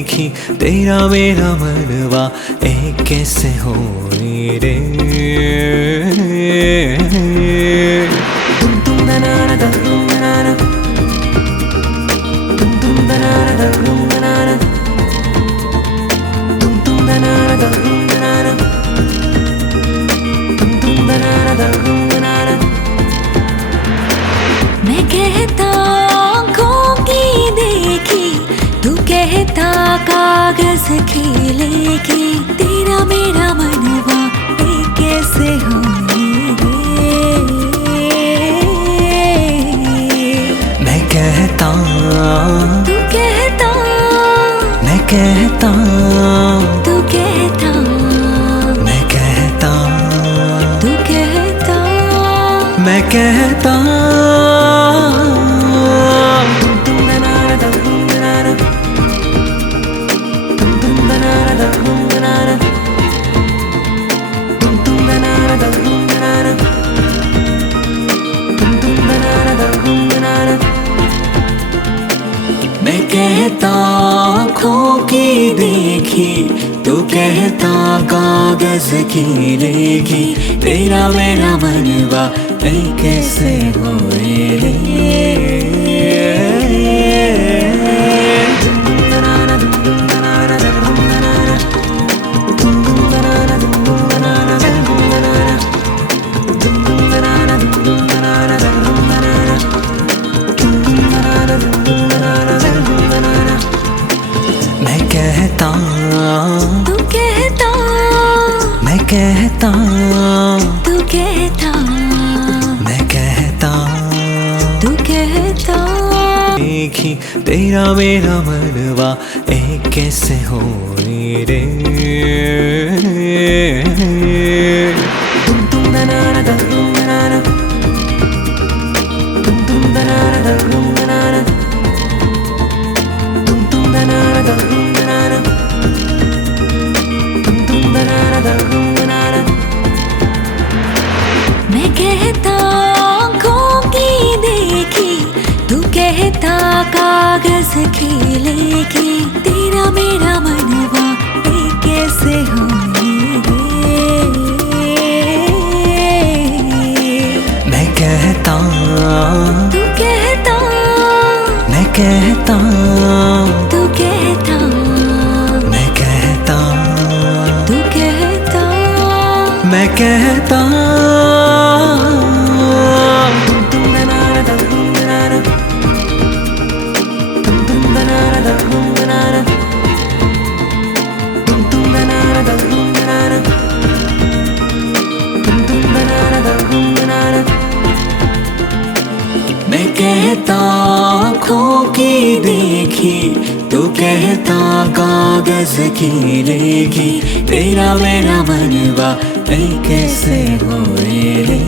देखी तेरा मेरा मनवा एक कैसे हो रे। मैं कहता आँखों की देखी, तू कहता कागज खेलेगी, तेरा मेरा मनवा एक कैसे हो रे। मैं कहता तू कहता, मैं कहता तू कहता, मैं कहता तू कहता, मैं कहता मैं कहता आँखों की देखी, तू कहता कागज खेलेगी, तेरा मेरा मनवा कैसे हो रे। मैं कहता, तू कहता, मैं कहता, तू कहता, मैं कहता तू कहता। देखी तेरा मेरा मनवा एक कैसे हो रे। मैं कहता आँखों की देखी, तू कहता कागज खेलेगी, तेरा मेरा मनवा एक कैसे हो रे। मैं कहता, तू कहता, मैं कहता, तू कहता, मैं कहता, तू कहता, मैं कहता मैं कहता आँखों की देखी, तू कहता कागज खेलेगी, तेरा मेरा मनवा कैसे हो रे।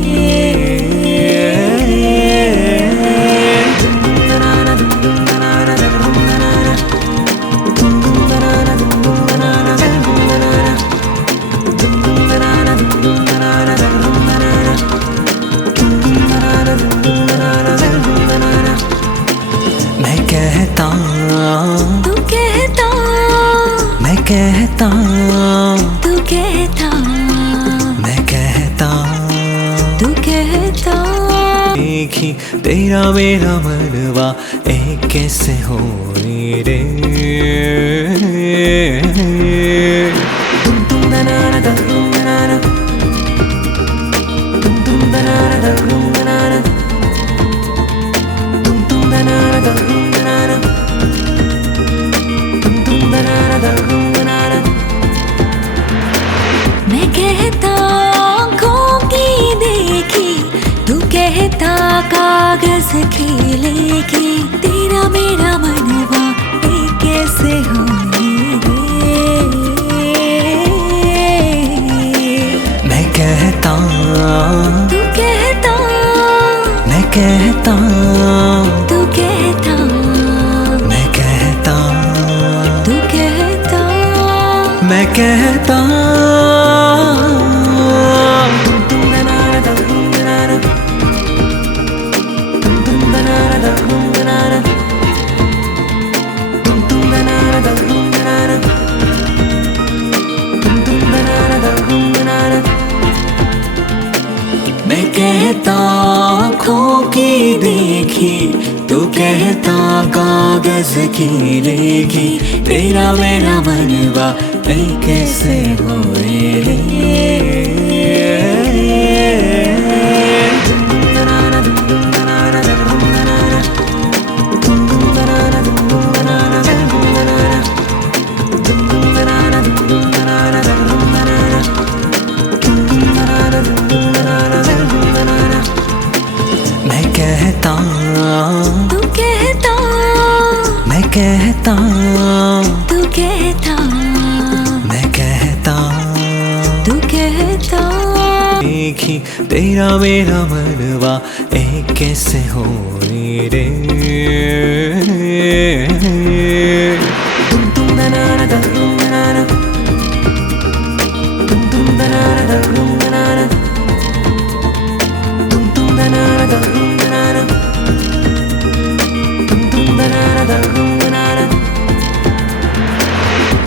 मैं कहता, तू कहता, मैं कहता, तू कहता, मैं कहता, तू कहता। देखी तेरा मेरा मनवा एक कैसे हो रे। मैं कहता आँखों की देखी, तू कहता कागज खेलेगी, तेरा मेरा मनवा एक कैसे हो रे। मैं कहता, तू कहता, मैं कहता, तू कहता, मैं कहता, तू कहता, मैं कहता की देखी तू कहता कागज की लेखी तेरा मेरा मनवा कैसे होए रे मैं कहता तू कहता मैं कहता तू कहता मैं कहता तू कहता देखी तेरा मेरा मनवा कैसे होए रे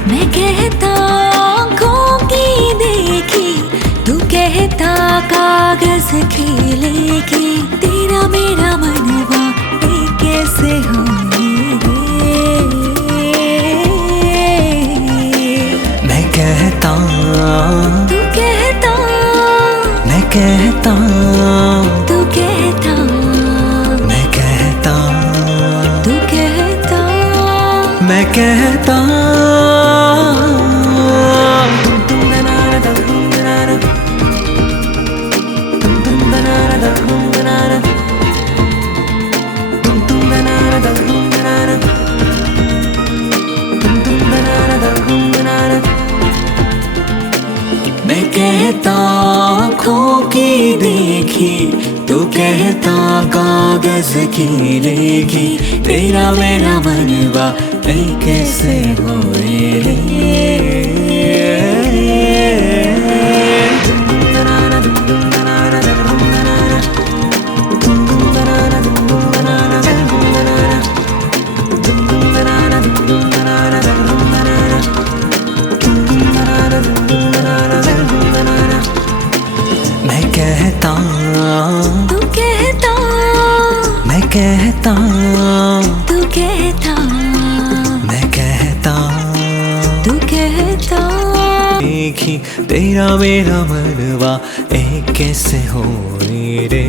मैं कहता आँखों की देखी तू कहता कागज खेलेगी तेरा मेरा मनवा कैसे होए रे मैं कहता तू कहता मैं कहता तू कहता मैं कहता तू कहता मैं कहता मैं कहता आँखों की देखी तू कहता कागज की लेखी तेरा मेरा मनवा कैसे होए रे मैं कहता तू कहता मैं कहता तू कहता मैं कहता तू कहता देखी तेरा मेरा मनवा कैसे होए रे